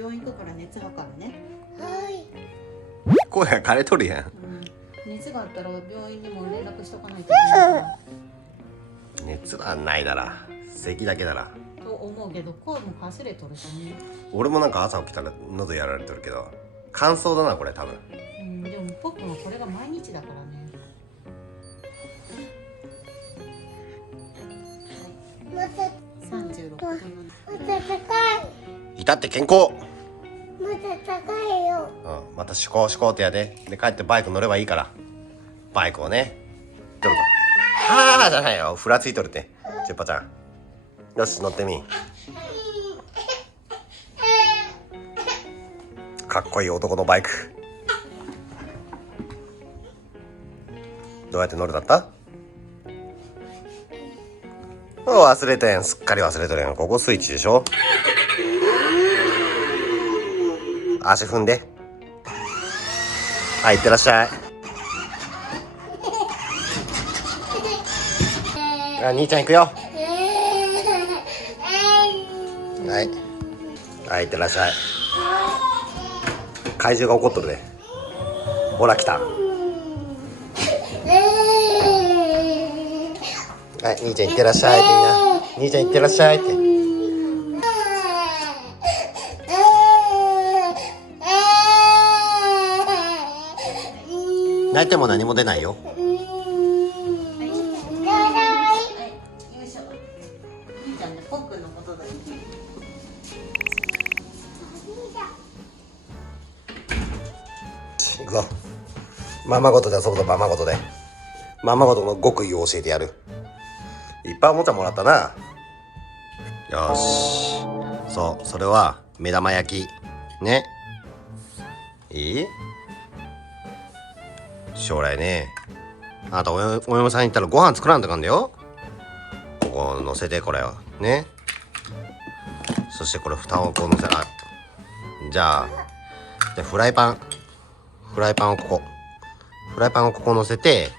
病院行くから熱測るね。はい。声が枯れとるやん。熱があったら病院にも連絡しとかないといけないから。熱はないなら、咳だけなら。と思うけど、声もかすれとるしね。俺もなんか朝起きたら喉やられてるけど、乾燥だなこれ多分。でもポップはこれが毎日だからね。36度の。また高い。いたって健康。また高いよ。またシコシコってやで。で帰ってバイク乗ればいいから。バイクをね。どうぞ。はあじゃないよ。ふらついとるって。チュッパちゃん。よし乗ってみ。かっこいい男のバイク。どうやって乗るだった？忘れたやん。すっかり忘れとるやん。ここスイッチでしょ。足踏んで。はい、行ってらっしゃい。兄ちゃん行くよ。はい。はい、行ってらっしゃい。怪獣が怒っとるね。ほら来た。はい、兄ちゃん行ってらっしゃいって言いな。兄ちゃん行ってらっしゃいって。泣いても何も出ないよ。行くぞ。ままごとで遊ぶぞ、ままごとで。ままごとの極意を教えてやる。いっぱいおもちゃもらったな。よし。そう、それは目玉焼き。ね。いい？将来ね。あなたお嫁さんに行ったらご飯作らんとかんだよ。ここ乗せてこれを。ね。そしてこれ蓋をこう乗せな。じゃあフライパンをここ。フライパンをここ乗せて、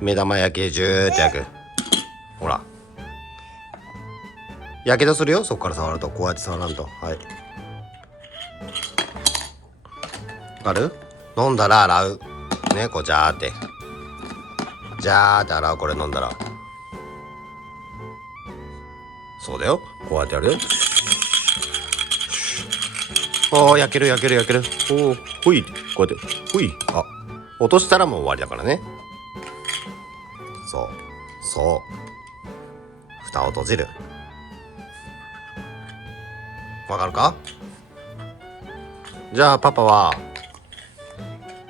目玉焼きジューって焼く。ほら。やけどするよ、そこから触ると。こうやって触らんと。はい。わかる？飲んだら洗う。ね、こうジャーって。ジャーって洗う、これ飲んだら。そうだよ。こうやってやるよ。焼ける。ほい。こうやって。ほい。落としたらもう終わりだからね。そう。蓋を閉じる。わかるか？じゃあパパは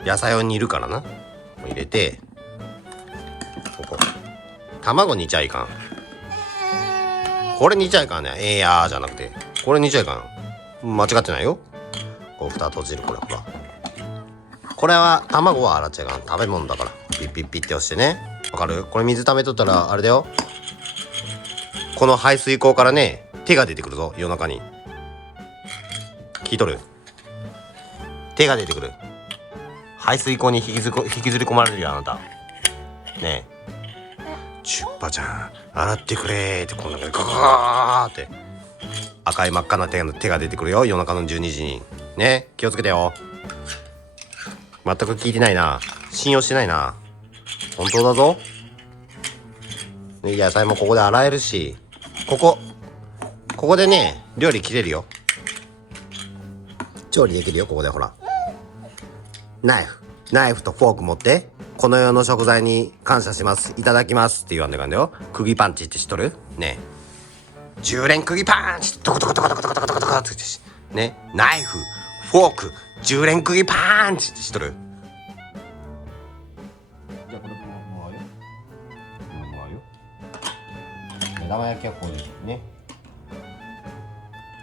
野菜を煮るからな。入れて、ここ。卵煮ちゃいかん。これ煮ちゃいかんね。やーじゃなくて。これ煮ちゃいかん。間違ってないよ。こう蓋閉じる。これほら。これは卵は洗っちゃいかん。食べ物だから。ピッピッピッって押してね。わかる？これ水溜めとったらあれだよ。この排水口からね、手が出てくるぞ。夜中に。聞いとる？手が出てくる。排水口に引きずり込まれるよ、あなた。ねえ。チュッパちゃん、洗ってくれーって、こんな感じでガガーって赤い真っ赤な手が出てくるよ、夜中の12時に。ね、気をつけてよ。全く聞いてないな。信用してないな。本当だぞ。野菜もここで洗えるし、ここでね、料理切れるよ。調理できるよ、ここでほら。ナイフとフォーク持って、この世の食材に感謝します、いただきますって言わんでかんだよ。釘パンチって知っとる？ねえ、10連釘パンチ、トコトコトコトコトコトコトコトコってね、ナイフフォーク10連釘パンチって知っとる？じゃあこれもらうよ。目玉焼きはこうですね。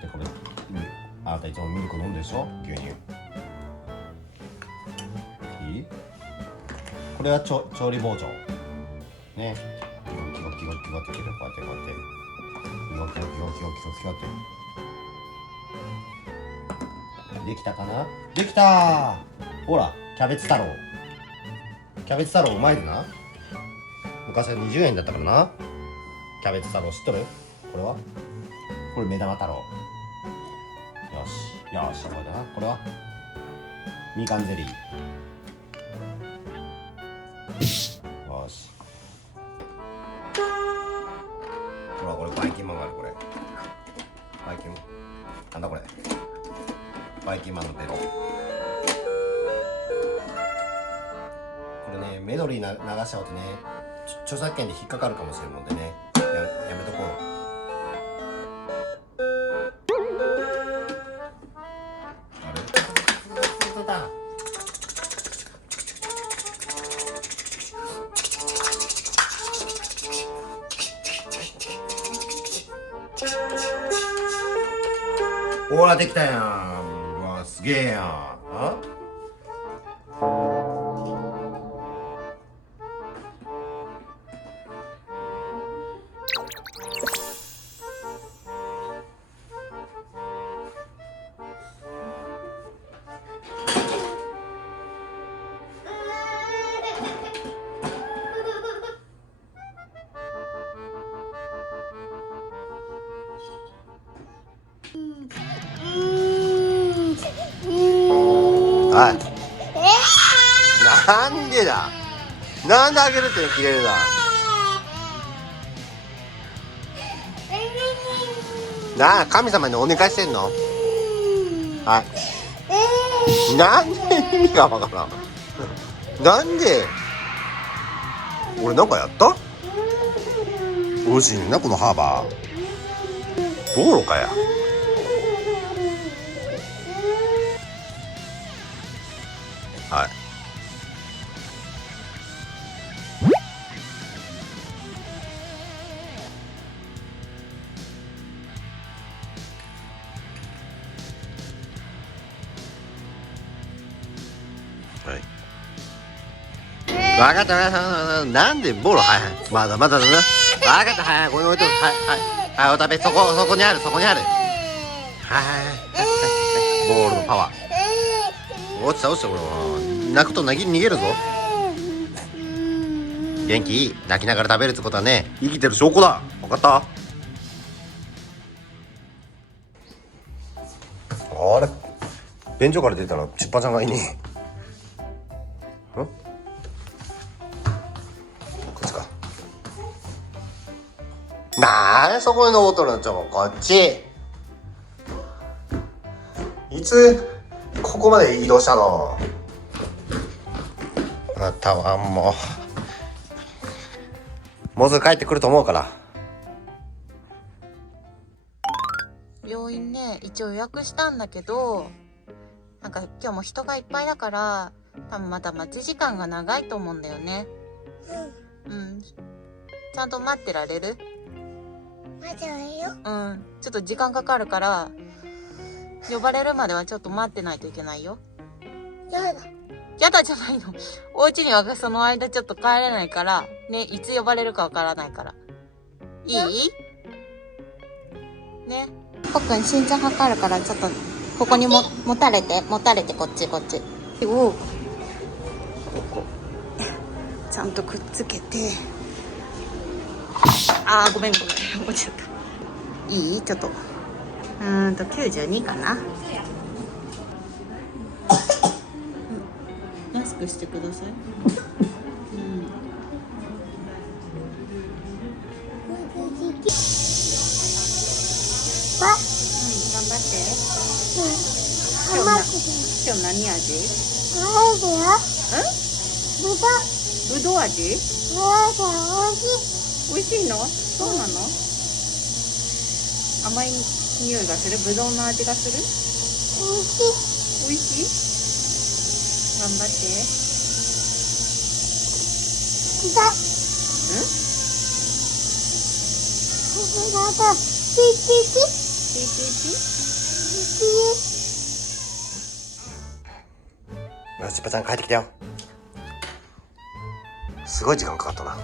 でこれ、あなたいつもミルク飲むでしょ、牛乳。いい？これは調理包丁ね。キゴキゴキゴキゴって切る。こうやってキゴキゴキゴキゴキゴってできたかな？できたー。ほら、キャベツ太郎うまいでな。昔は20円だったからな。キャベツ太郎知っとる？これは？これ目玉太郎。よし、これだな。これはみかんゼリー。よし。ほら、これバイキンマンがある。これバイキンマンなんだこれ。バイキンマンのベロ。これね、メロディー流しちゃうとね、著作権で引っかかるかもしれんのでね、やめとこう。あれ本当だ。ほらできたやん。うわすげえやん。あはい。なんでだ。なんであげるって切れるだ。なあ、神様にお願いしてんの。はい。なんで意味がわからん。なんで。俺なんかやった。美味しいねんなこのハーバー。道路かや。はい。はい。分かった分かった。なんでボーロ。はいはい。まだまだだな。分かった。はいはい。ここに置いとく。はいはいはい。お食べ。そこにある。そこにある。はいはいはい。ボールのパワー。落ちたこれは。泣くと逃げるぞ。元気いい。泣きながら食べるってことはね、生きてる証拠だ。分かった。あれ、便所から出たらチュッパちゃんがいねえ。こっちか。なあ、そこに登っとるの。こっち。いつここまで移動したの。あなたはもうすぐ帰ってくると思うから。病院ね、一応予約したんだけど、なんか今日も人がいっぱいだから多分まだ待ち時間が長いと思うんだよね。うん、ちゃんと待ってられる？待てるよ。うん、ちょっと時間かかるから呼ばれるまではちょっと待ってないといけないよ。やだ。やだじゃないの。お家にはその間ちょっと帰れないからね、いつ呼ばれるかわからないから。いい？ね。ぽっくん身長測るからちょっとここに持たれてこっちおう。ここちゃんとくっつけて。あーごめん落ちちゃった。いい？ちょっと92かな。安くしてください。頑張って。今日何味？ぶどう味？美味しいの？そうなの？甘い匂いがする？ぶどうの味がする？美味しい？頑張って。よし、ちっぱちゃん帰ってきたよ。すごい時間かかったな。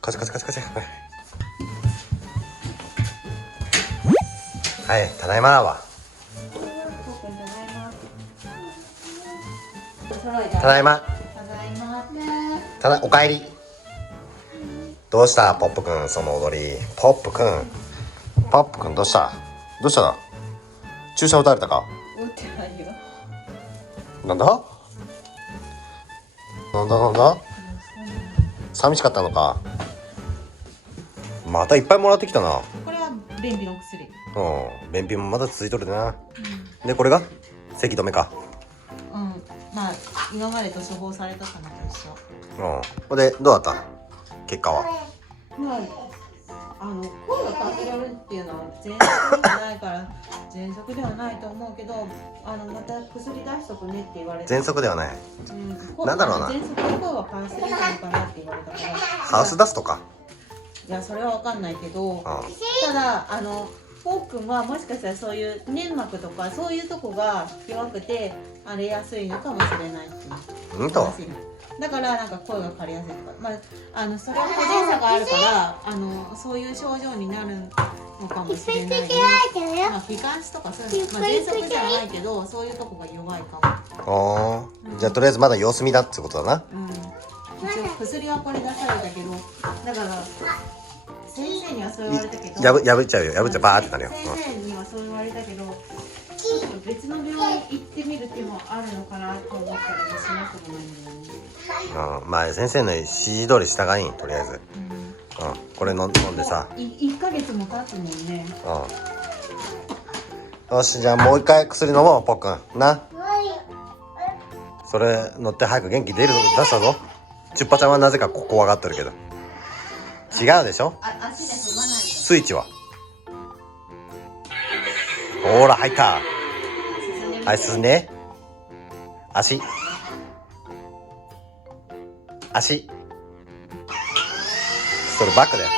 カチカチ。はい、ただいまだわ。ただいま。おかえり。どうしたポップくん、その踊り。ポップくんどうした注射打たれたか？打ってないよ。なんだなんだ寂しかったのか。またいっぱいもらってきたな。これは便秘の薬。便秘もまだ続いとるでな。でこれが咳止めか。まあ今までと処方されたかなと一緒。これでどうだった？結果は。まあ声がかすれるっていうのは喘息じゃないから喘息ではないと思うけど、また薬出しとくねって言われて。喘息ではない。なんだろうな。喘息で声がかすれるのかなって言われたから。ハウスダストか。いやそれはわかんないけど、ただフォー君はもしかしたらそういう粘膜とかそういうとこが弱くて荒れやすいのかもしれないっていう。だからなんか声が枯れやすいとか、それは個人差があるからそういう症状になるのかもしれないね。気管支とかそういう喘息じゃないけどそういうとこが弱いかも。じゃあとりあえずまだ様子見だってことだな。一応薬はこれ出されたけど、だから先生にはそう言われたけど破っちゃうよ。破っちゃうバーってなるよ。先生にはそう言われたけど、別の病院行ってみるっていうのもあるのかなと思ったらしなくもないんだよね。まあ先生の指示通り従いんとりあえず。これ飲んでさ。1ヶ月も経つもんね。よし、じゃあもう一回薬飲もう、ぽっくんな。それ乗って早く元気出したぞ。チュッパちゃんはなぜかここ怖がってるけど違うでしょ。足で踏まないと。スイッチはほら入った。はい、進んで足それバックだよ